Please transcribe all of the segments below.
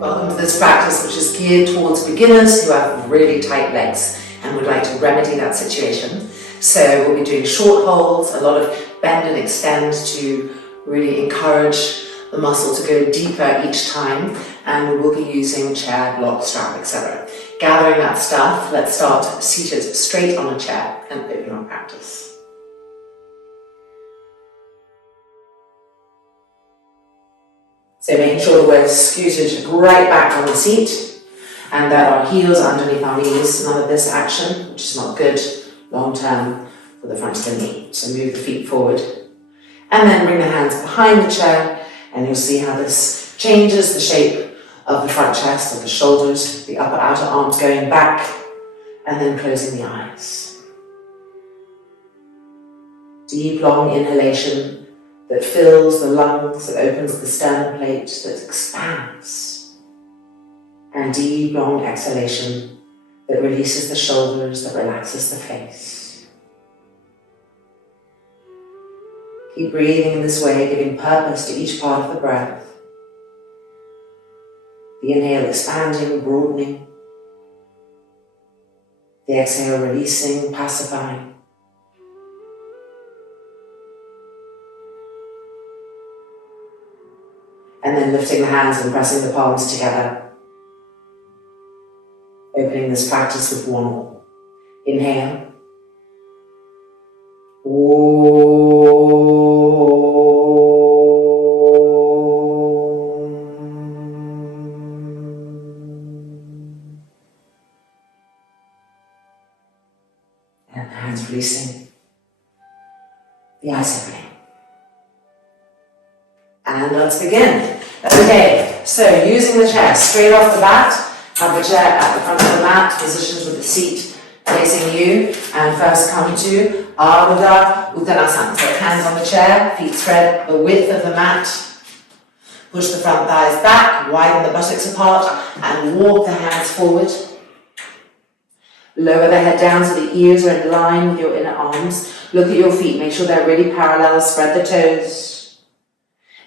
Welcome to this practice, which is geared towards beginners who have really tight legs and would like to remedy that situation. So we'll be doing short holds, a lot of bend and extend to really encourage the muscle to go deeper each time, and we will be using chair, block, strap, etc. Gathering that stuff, let's start seated straight on a chair and open our practice. So making sure that we're scooted right back on the seat and that our heels are underneath our knees, none of this action, which is not good long term for the front of the knee. So move the feet forward and then bring the hands behind the chair, and you'll see how this changes the shape of the front chest, of the shoulders, the upper outer arms going back and then closing the eyes. Deep long inhalation that fills the lungs, that opens the sternum plate, that expands. And deep, long exhalation that releases the shoulders, that relaxes the face. Keep breathing in this way, giving purpose to each part of the breath. The inhale expanding, broadening. The exhale releasing, pacifying. And then lifting the hands and pressing the palms together. Opening this practice with one more. Inhale. And hands releasing. The eyes opening. And let's begin. Okay, so using the chair straight off the bat, have the chair at the front of the mat, positioned with the seat facing you, and first come to Ardha Uttanasana. So hands on the chair, feet spread the width of the mat. Push the front thighs back, widen the buttocks apart, and walk the hands forward. Lower the head down so the ears are in line with your inner arms. Look at your feet, make sure they're really parallel, spread the toes.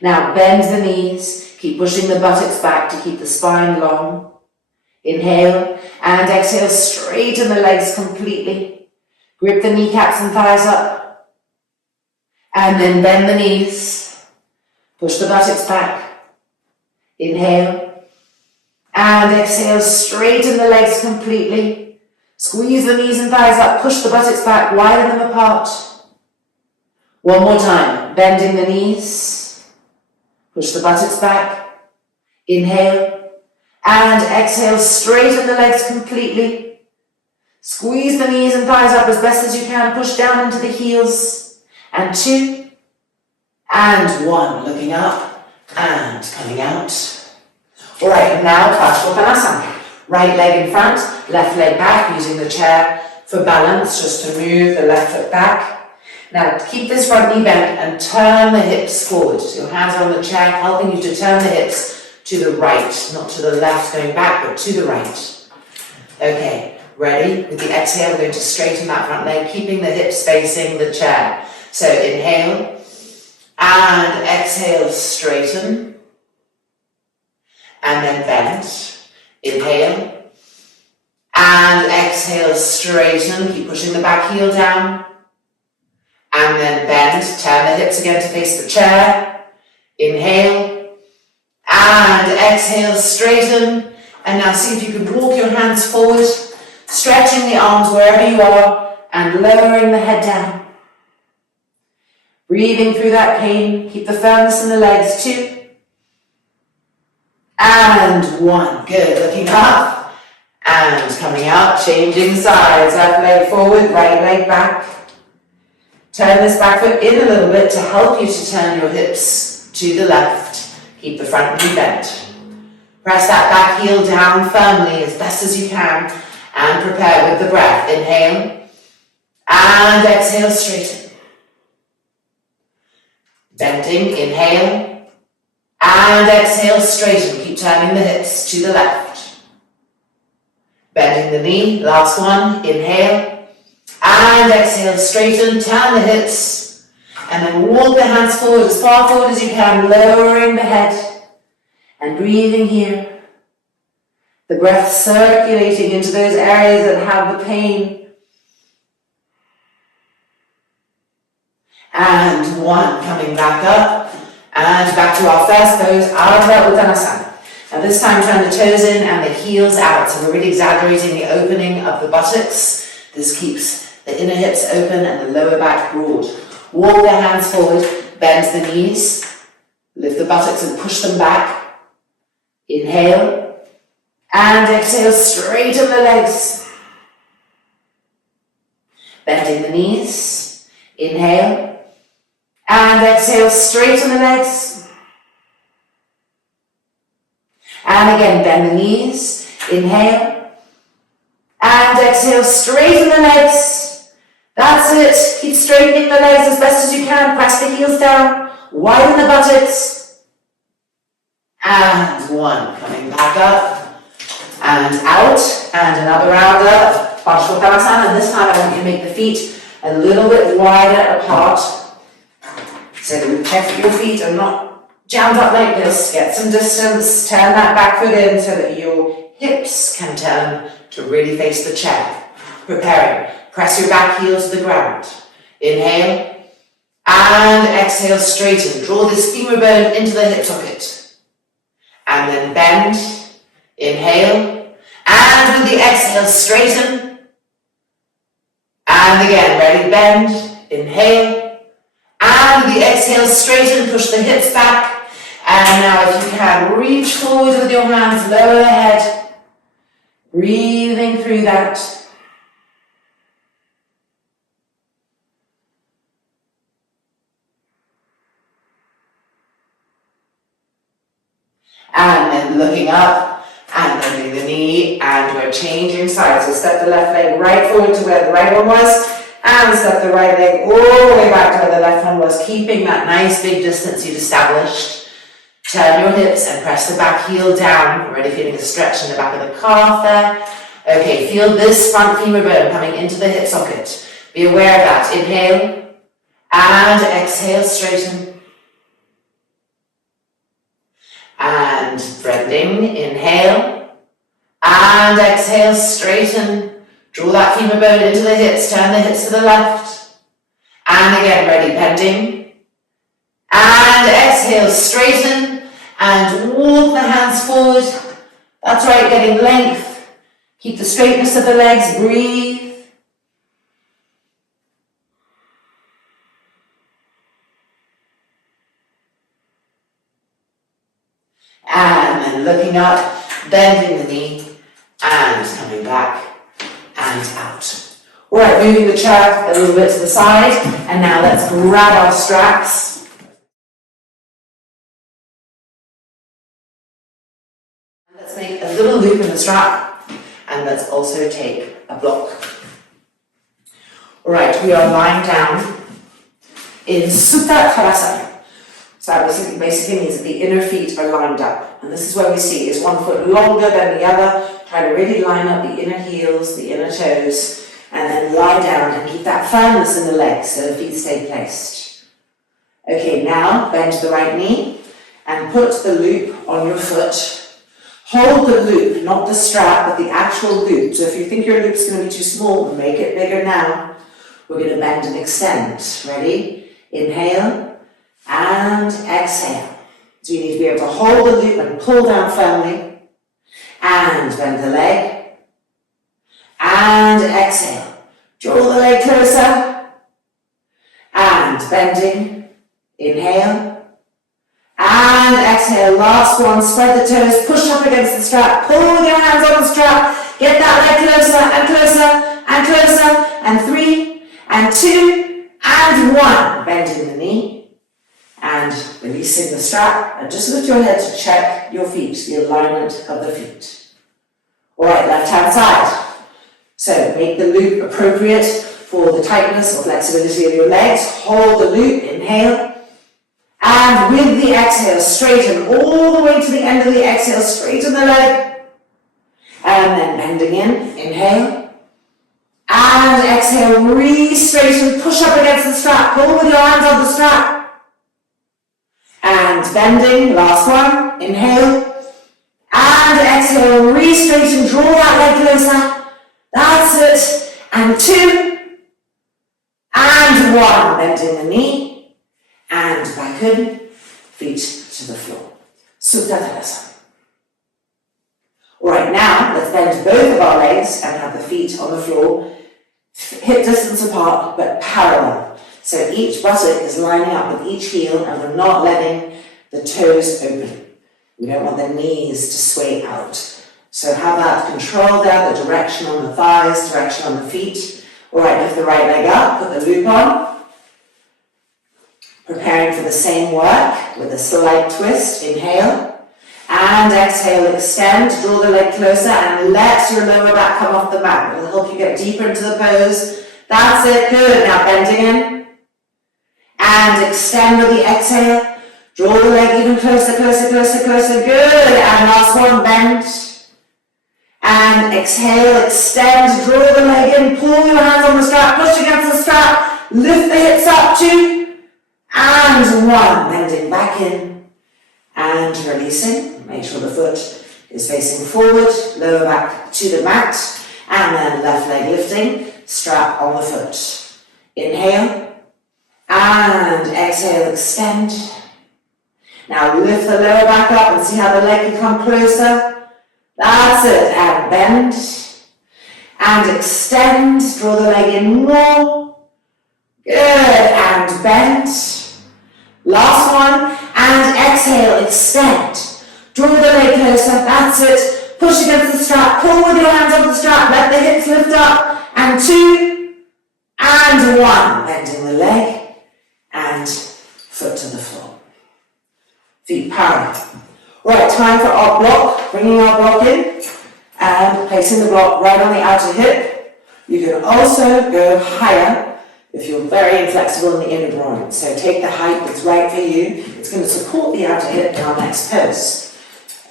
Now bend the knees, keep pushing the buttocks back to keep the spine long. Inhale and exhale, straighten the legs completely. Grip the kneecaps and thighs up. And then bend the knees. Push the buttocks back. Inhale and exhale, straighten the legs completely. Squeeze the knees and thighs up, push the buttocks back, widen them apart. One more time, bending the knees. Push the buttocks back. Inhale and exhale, straighten the legs completely. Squeeze the knees and thighs up as best as you can. Push down into the heels. And 2 and 1. Looking up and coming out. All right, now Parsvottanasana. Right leg in front, left leg back, using the chair for balance, just to move the left foot back. Now keep this front knee bent and turn the hips forward. Your hands are on the chair, helping you to turn the hips to the right, not to the left going back, but to the right. Okay, ready? With the exhale, we're going to straighten that front leg, keeping the hips facing the chair. So inhale and exhale, straighten. And then bend. Inhale and exhale, straighten. Keep pushing the back heel down. And then bend, turn the hips again to face the chair. Inhale and exhale, straighten. And now see if you can walk your hands forward, stretching the arms wherever you are and lowering the head down. Breathing through that pain, keep the firmness in the legs. 2 and 1. Good, looking up and coming out, changing sides. Left leg forward, right leg back. Turn this back foot in a little bit to help you to turn your hips to the left. Keep the front knee bent. Press that back heel down firmly as best as you can and prepare with the breath. Inhale and exhale, straighten. Bending, inhale and exhale, straighten. Keep turning the hips to the left. Bending the knee, last one. Inhale. And exhale, straighten, turn the hips, and then walk the hands forward as far forward as you can, lowering the head, and breathing here. The breath circulating into those areas that have the pain. And one, coming back up, and back to our first pose, Ardha Uttanasana. Now this time turn the toes in and the heels out, so we're really exaggerating the opening of the buttocks. This keeps the inner hips open and the lower back broad. Walk the hands forward, bend the knees, lift the buttocks and push them back. Inhale, and exhale, straighten the legs. Bending the knees, inhale, and exhale, straighten the legs. And again, bend the knees, inhale, and exhale, straighten the legs. That's it, keep straightening the legs as best as you can, press the heels down, widen the buttocks. And one, coming back up, and out, and another round up, Parsvottanasana, and this time I want you to make the feet a little bit wider apart, so that you check that your feet are not jammed up like this. Get some distance, turn that back foot in so that your hips can turn to really face the chair. Preparing, press your back heel to the ground. Inhale, and exhale, straighten. Draw this femur bone into the hip socket. And then bend, inhale, and with the exhale, straighten. And again, ready, bend, inhale, and with the exhale, straighten, push the hips back. And now if you can, reach forward with your hands, lower the head, breathing through that. And then looking up and bending the knee, and we're changing sides. So step the left leg right forward to where the right one was, and step the right leg all the way back to where the left one was, keeping that nice big distance you'd established. Turn your hips and press the back heel down. Already feeling a stretch in the back of the calf there. Okay, feel this front femur bone coming into the hip socket. Be aware of that. Inhale and exhale, straighten. And bending, inhale and exhale, straighten. Draw that femur bone into the hips, turn the hips to the left. And again, ready, bending. And exhale, straighten. And walk the hands forward. That's right, getting length. Keep the straightness of the legs, breathe. And then looking up, bending the knee, and coming back and out. All right, moving the chair a little bit to the side, and now let's grab our straps. Let's make a little loop in the strap, and let's also take a block. All right, we are lying down in Supta Tadasana. So that basically means that the inner feet are lined up. And this is where we see is one foot longer than the other. Try to really line up the inner heels, the inner toes, and then lie down and keep that firmness in the legs so the feet stay placed. Okay, now bend the right knee and put the loop on your foot. Hold the loop, not the strap, but the actual loop. So if you think your loop's going to be too small, make it bigger now. We're going to bend and extend. Ready? Inhale. And exhale. So you need to be able to hold the loop and pull down firmly. And bend the leg. And exhale. Draw the leg closer. And bending. Inhale. And exhale. Last one. Spread the toes. Push up against the strap. Pull with your hands on the strap. Get that leg closer and closer and closer. And 3 and 2 and 1. Bending the knee. And releasing the strap, and just lift your head to check your feet, the alignment of the feet. All right, left hand side. So make the loop appropriate for the tightness or flexibility of your legs. Hold the loop, inhale. And with the exhale, straighten all the way to the end of the exhale, straighten the leg. And then bending in, inhale. And exhale, re-straighten, push up against the strap, pull with your hands on the strap. And bending, last one, inhale, and exhale, re-straighten, draw that leg closer. That's it. And 2, and 1. Bending the knee, and back in, feet to the floor. Supta Tadasana. Alright, now let's bend both of our legs and have the feet on the floor, hip distance apart, but parallel. So each buttock is lining up with each heel, and we're not letting the toes open. We don't want the knees to sway out. So have that control there, the direction on the thighs, direction on the feet. Alright, lift the right leg up, put the loop on. Preparing for the same work with a slight twist. Inhale. And exhale, extend, draw the leg closer, and let your lower back come off the mat. It will help you get deeper into the pose. That's it, good. Now bending in. And extend with the exhale. Draw the leg even closer, closer, closer, closer. Good. And last one, bend. And exhale, extend, draw the leg in, pull your hands on the strap, push against the strap, lift the hips up, 2, and 1. Bending back in and releasing. Make sure the foot is facing forward, lower back to the mat, and then left leg lifting, strap on the foot. Inhale, and exhale, extend. Now lift the lower back up and see how the leg can come closer. That's it, and bend, and extend, draw the leg in more. Good, and bend. Last one, and exhale, extend. Draw the leg closer, that's it. Push against the strap, pull with your hands on the strap, let the hips lift up, and 2, and 1. Bending the leg, and foot to the floor. Feet parallel. Right, time for our block, bringing our block in, and placing the block right on the outer hip. You can also go higher if you're very inflexible in the inner groin. So take the height that's right for you. It's going to support the outer hip in our next pose.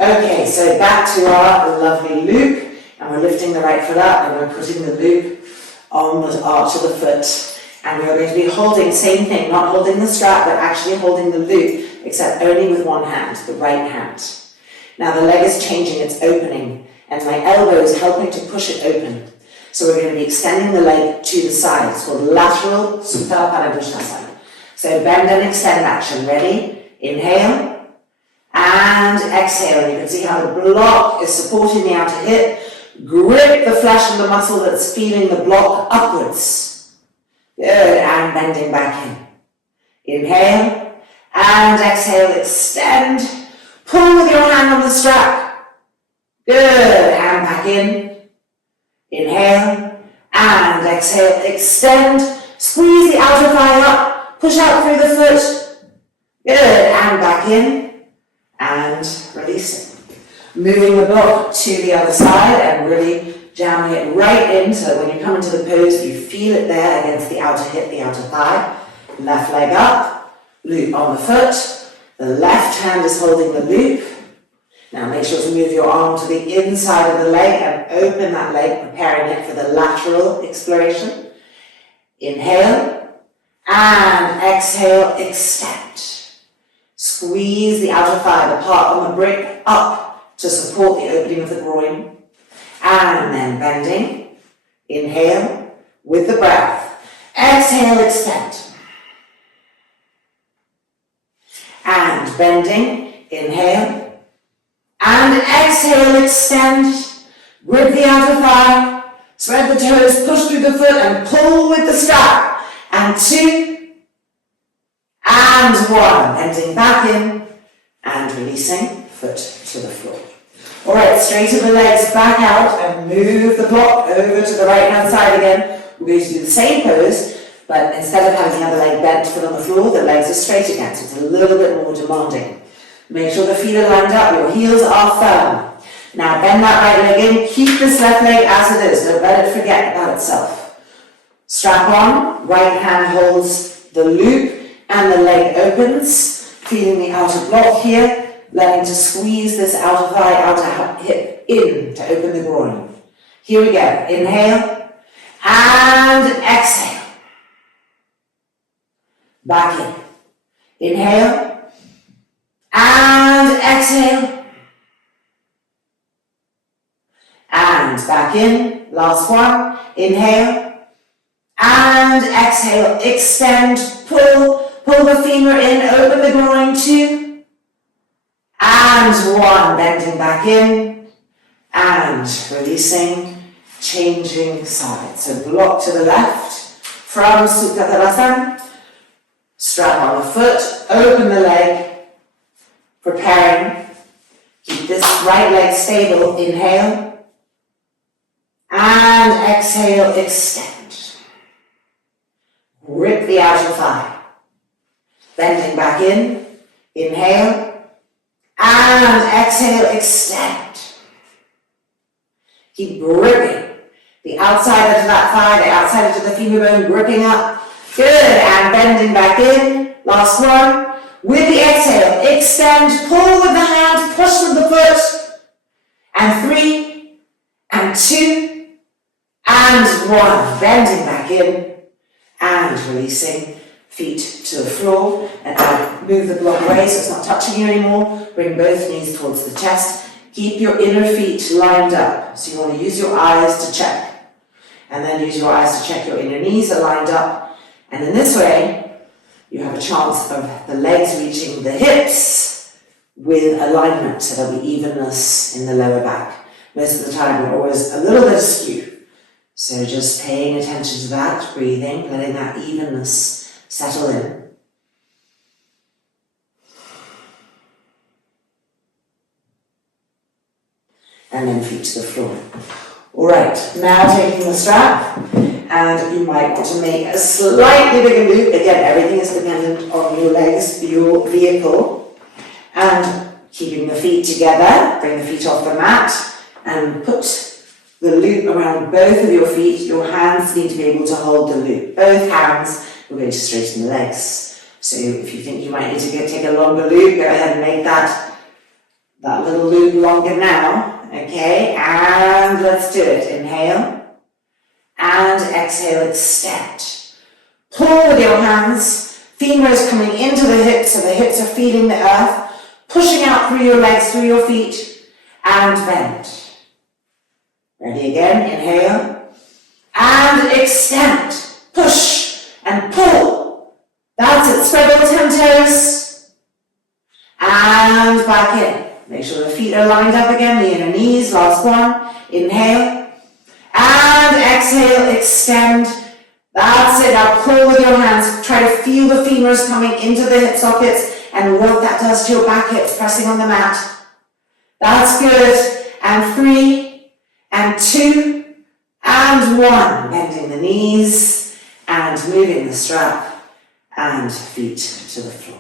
Okay, so back to our lovely loop, and we're lifting the right foot up, and we're putting the loop on the arch of the foot. And we're going to be holding, same thing, not holding the strap, but actually holding the loop, except only with one hand, the right hand. Now the leg is changing, it's opening, and my elbow is helping to push it open. So we're going to be extending the leg to the side. It's called lateral Supta Padangusthasana. So bend and extend action. Ready? Inhale. And exhale. And you can see how the block is supporting the outer hip. Grip the flesh of the muscle that's feeling the block upwards. Good. And bending back in. Inhale. And exhale. Extend. Pull with your hand on the strap. Good. And back in. Inhale. And exhale. Extend. Squeeze the outer thigh up. Push out through the foot. Good. And back in. And releasing. Moving the block to the other side and really jamming it right in, so when you come into the pose, you feel it there against the outer hip, the outer thigh. Left leg up, loop on the foot. The left hand is holding the loop. Now make sure to move your arm to the inside of the leg and open that leg, preparing it for the lateral exploration. Inhale and exhale, extend. Squeeze the outer thigh, the part on the brick, up to support the opening of the groin. And then bending. Inhale with the breath. Exhale, extend. And bending. Inhale. And exhale, extend. Grip the outer thigh. Spread the toes, push through the foot and pull with the strap. And 2. And 1, bending back in and releasing, foot to the floor. Alright, straighten the legs back out and move the block over to the right hand side again. We're going to do the same pose, but instead of having the other leg bent, foot on the floor, the legs are straight again, so it's a little bit more demanding. Make sure the feet are lined up, your heels are firm. Now bend that right leg in, keep this left leg as it is, don't let it forget about itself. Strap on, right hand holds the loop, and the leg opens, feeling the outer block here, learning to squeeze this outer thigh, outer hip in to open the groin. Here we go. Inhale and exhale. Back in. Inhale and exhale. back in. Last one. Inhale. And exhale. Extend. Pull. Pull the femur in. Open the groin. 2. And 1. Bending back in. And releasing. Changing sides. So block to the left from Supta Tadasana. Strap on the foot. Open the leg. Preparing. Keep this right leg stable. Inhale. And exhale, extend. Grip the outer thigh. Bending back in. Inhale. And exhale, extend. Keep gripping the outside edge of that thigh, the outside edge of the femur bone, gripping up. Good, and bending back in. Last one. With the exhale, extend, pull with the hand, push with the foot. And 3, and 2, and 1. Bending back in, and releasing. Feet to the floor. And now move the block away so it's not touching you anymore. Bring both knees towards the chest. Keep your inner feet lined up. So you want to use your eyes to check. And then use your eyes to check your inner knees are lined up. And in this way, you have a chance of the legs reaching the hips with alignment, so there'll be evenness in the lower back. Most of the time we're always a little bit askew. So just paying attention to that, breathing, letting that evenness settle in. And then feet to the floor. All right, now taking the strap, and you might want to make a slightly bigger loop. Again, everything is dependent on your legs, your vehicle. And keeping the feet together, bring the feet off the mat, and put the loop around both of your feet. Your hands need to be able to hold the loop. Both hands, we're going to straighten the legs. So if you think you might need to take a longer loop, go ahead and make that little loop longer now. Okay, and let's do it. Inhale, and exhale, extend. Pull with your hands, femurs coming into the hips, so the hips are feeling the earth, pushing out through your legs, through your feet, and bend. Ready again, inhale, and extend. Push and pull. That's it, spread those 10 toes, and back in. Make sure the feet are lined up again, the inner knees, last one. Inhale, and exhale, extend. That's it, now pull with your hands. Try to feel the femurs coming into the hip sockets and what that does to your back hips, pressing on the mat. That's good. And 3, and 2, and 1. Bending the knees, and moving the strap, and feet to the floor.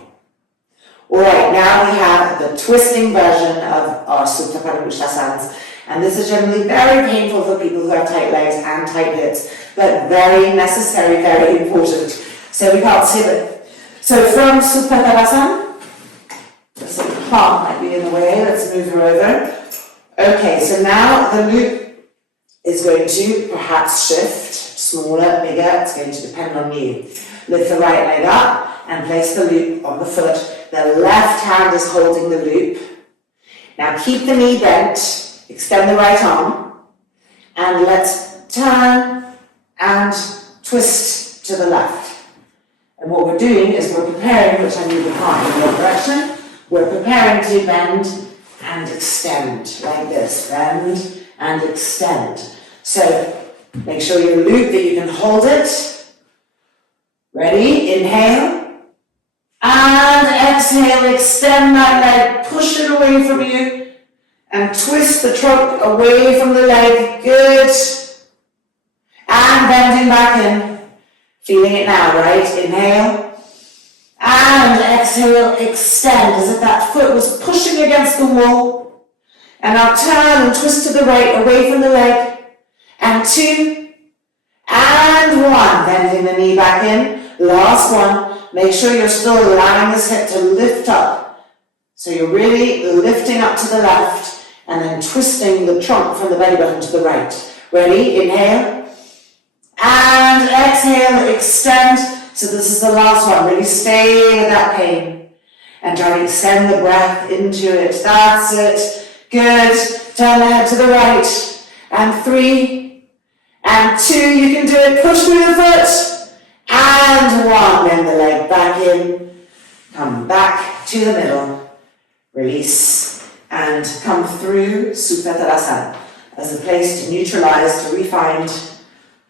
Alright, now we have the twisting version of our Supta Padangushasanas, and this is generally very painful for people who have tight legs and tight hips, but very necessary, very important. So we can't skip it. So from Supta Tadasana, this plant might be in the way, let's move her over. Okay, so now the loop is going to perhaps shift, smaller, bigger, it's going to depend on you. Lift the right leg up and place the loop on the foot. The left hand is holding the loop. Now keep the knee bent, extend the right arm, and let's turn and twist to the left. And what we're doing is we're preparing, which I move behind in your direction, we're preparing to bend and extend, like this. Bend and extend. So make sure you loop that you can hold it. Ready? Inhale. And exhale, extend that leg, push it away from you, and twist the trunk away from the leg. Good. And bending back in. Feeling it now, right? Inhale. And exhale, extend, as if that foot was pushing against the wall. And now turn and twist to the right, away from the leg. And 2, and 1. Bending the knee back in. Last one. Make sure you're still allowing this hip to lift up. So you're really lifting up to the left and then twisting the trunk from the belly button to the right. Ready? Inhale. And exhale, extend. So this is the last one. Really stay with that pain. And try to extend the breath into it. That's it. Good. Turn the head to the right. and 3, and 2, you can do it, push through the foot, and 1, bend the leg back in, come back to the middle, release, and come through Supta Tadasana as a place to neutralize, to refine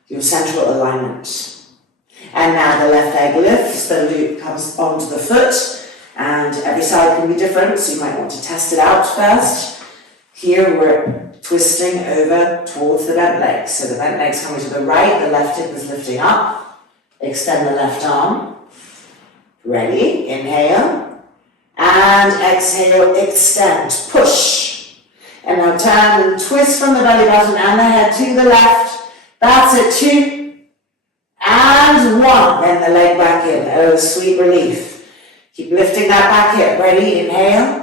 your central alignment. And now the left leg lifts, the loop comes onto the foot, and every side can be different, so you might want to test it out first. Here we're twisting over towards the bent leg. So the bent leg's coming to the right, the left hip is lifting up. Extend the left arm. Ready, inhale. And exhale, extend, push. And now turn and twist from the belly button and the head to the left. That's it, 2. And 1, bend the leg back in. Oh, sweet relief. Keep lifting that back hip. Ready, inhale.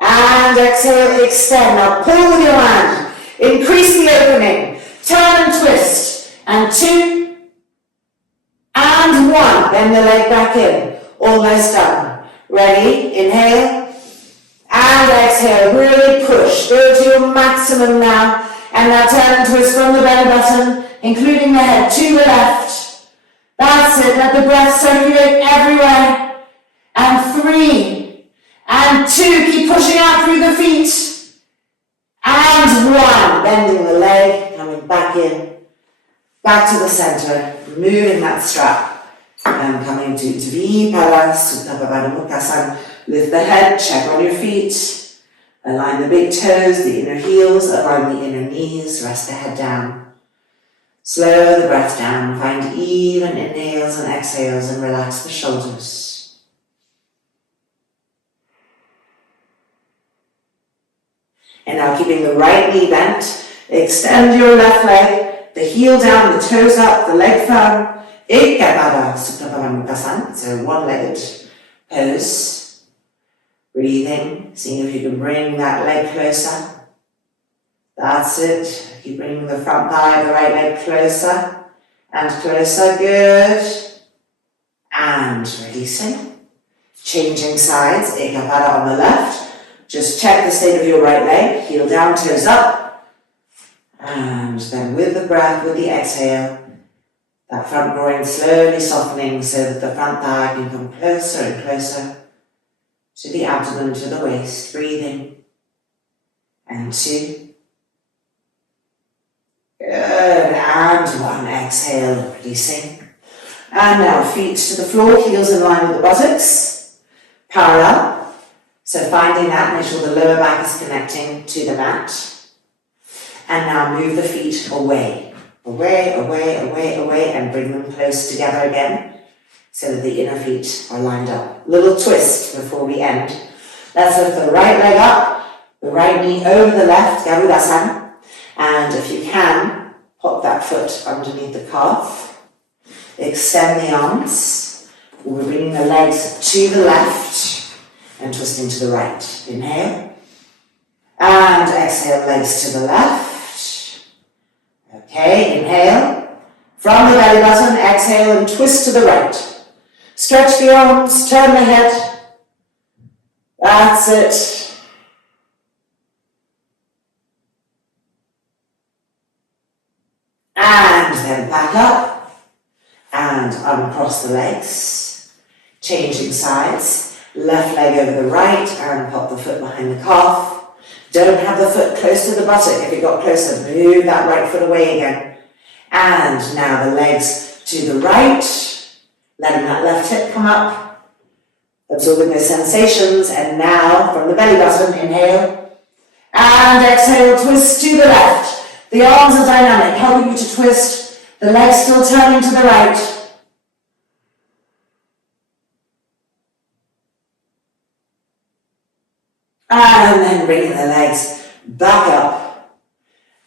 And exhale, extend. Now pull with your hand. Increase the opening. Turn and twist. And 2. And 1. Bend the leg back in. Almost done. Ready? Inhale. And exhale. Really push. Go to your maximum now. And now turn and twist from the belly button, including the head to the left. That's it. Let the breath circulate everywhere. And 3. And 2. Keep pushing out through the feet. And 1. Bending the leg, coming back in. Back to the center. Moving that strap. And coming to Dvipada Supta Mukkasana. Lift the head, check on your feet. Align the big toes, the inner heels, align the inner knees, rest the head down. Slow the breath down, find even inhales and exhales and relax the shoulders. And now keeping the right knee bent, extend your left leg, the heel down, the toes up, the leg firm. Ekapada Supta Mukkasana, so one-legged pose. Breathing, seeing if you can bring that leg closer. That's it. Keep bringing the front thigh, the right leg closer and closer. Good. And releasing. Changing sides. Ekapada on the left. Just check the state of your right leg. Heel down, toes up. And then with the breath, with the exhale, that front groin slowly softening so that the front thigh can come closer and closer to the abdomen, to the waist, breathing. And 2. Good, and 1, exhale, releasing. And now feet to the floor, heels in line with the buttocks, parallel. So finding that, make sure the lower back is connecting to the mat. And now move the feet away, away, away, away, away, and bring them close together again, so that the inner feet are lined up. Little twist before we end. Let's lift the right leg up, the right knee over the left, Garudasana. And if you can, pop that foot underneath the calf. Extend the arms. We're bringing the legs to the left and twisting to the right. Inhale. And exhale, legs to the left. Okay, inhale. From the belly button, exhale and twist to the right. Stretch the arms, turn the head. That's it. And then back up and uncross the legs. Changing sides. Left leg over the right and pop the foot behind the calf. Don't have the foot close to the buttock. If it got closer, move that right foot away again. And now the legs to the right. Letting that left hip come up, absorbing those sensations, and now from the belly button, inhale, and exhale, twist to the left. The arms are dynamic, helping you to twist, the legs still turning to the right. And then bringing the legs back up,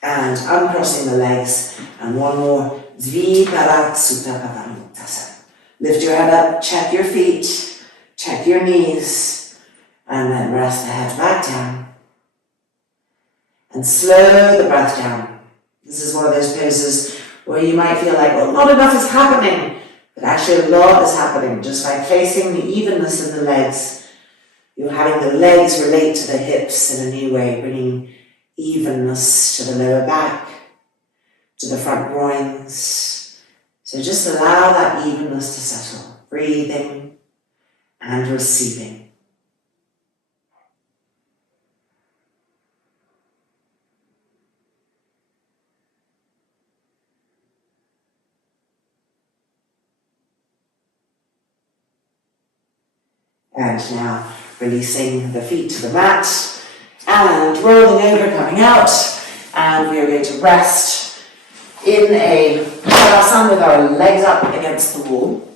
and uncrossing the legs, and one more, Dvipada Supta Mukkasana. Lift your head up, check your feet, check your knees, and then rest the head back down. And slow the breath down. This is one of those poses where you might feel like, well, not enough is happening, but actually a lot is happening just by placing the evenness in the legs. You're having the legs relate to the hips in a new way, bringing evenness to the lower back, to the front groins. So just allow that evenness to settle, breathing and receiving. And now releasing the feet to the mat and rolling over, coming out. And we are going to rest in a Shavasana with our legs up against the wall.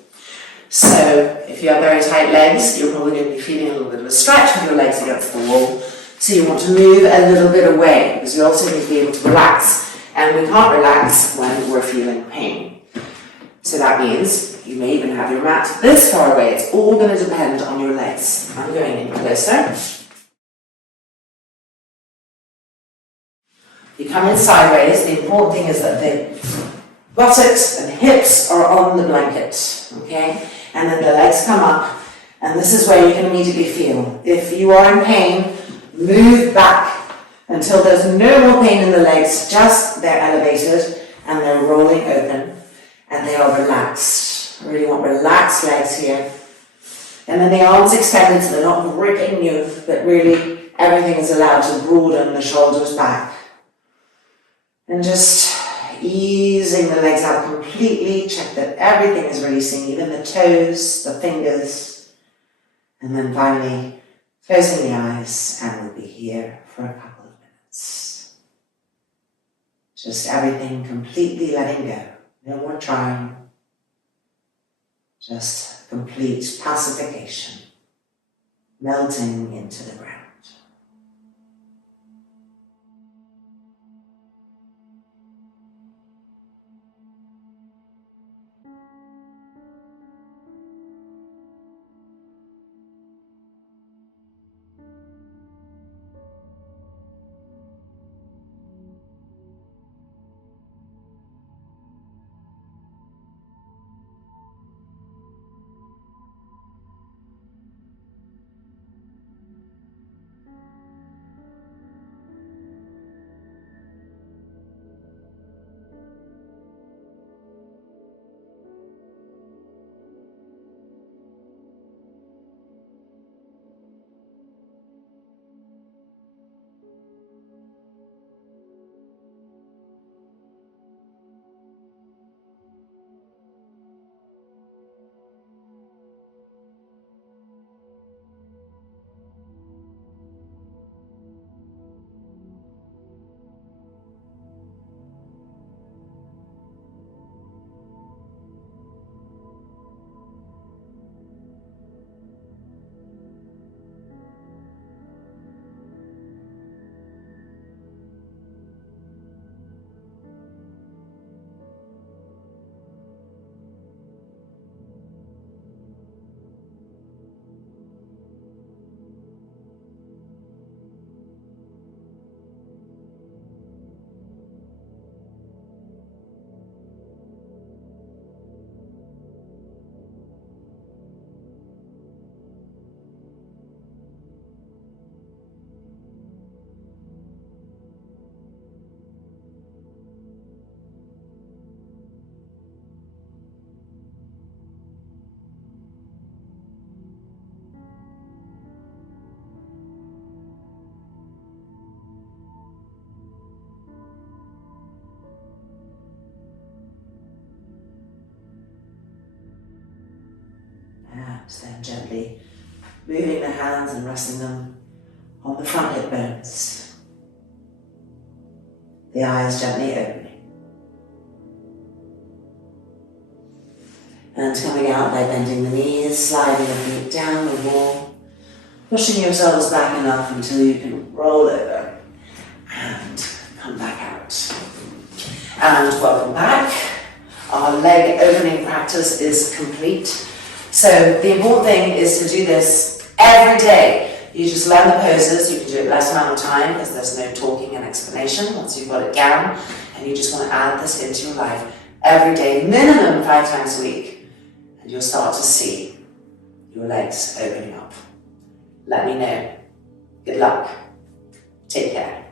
So if you have very tight legs, you're probably going to be feeling a little bit of a stretch with your legs against the wall. So you want to move a little bit away because you also need to be able to relax. And we can't relax when we're feeling pain. So that means you may even have your mat this far away. It's all going to depend on your legs. I'm going in closer. You come in sideways. The important thing is that the buttocks and hips are on the blanket, okay? And then the legs come up, and this is where you can immediately feel. If you are in pain, move back until there's no more pain in the legs, just they're elevated and they're rolling open and they are relaxed. I really want relaxed legs here. And then the arms extended so they're not gripping you, but really everything is allowed to broaden the shoulders back. And just easing the legs out completely, check that everything is releasing, even the toes, the fingers. And then finally, closing the eyes, and we'll be here for a couple of minutes. Just everything completely letting go. No more trying. Just complete pacification, melting into the ground. Then gently moving the hands and resting them on the front hip bones. The eyes gently opening. And coming out by bending the knees, sliding the feet down the wall, pushing yourselves back enough until you can roll over and come back out. And welcome back. Our leg opening practice is complete. So the important thing is to do this every day. You just learn the poses. You can do it less amount of time because there's no talking and explanation once you've got it down. And you just want to add this into your life every day, minimum 5 times a week. And you'll start to see your legs opening up. Let me know. Good luck. Take care.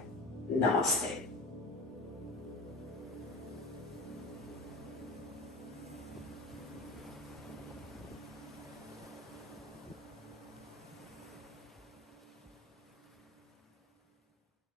Namaste.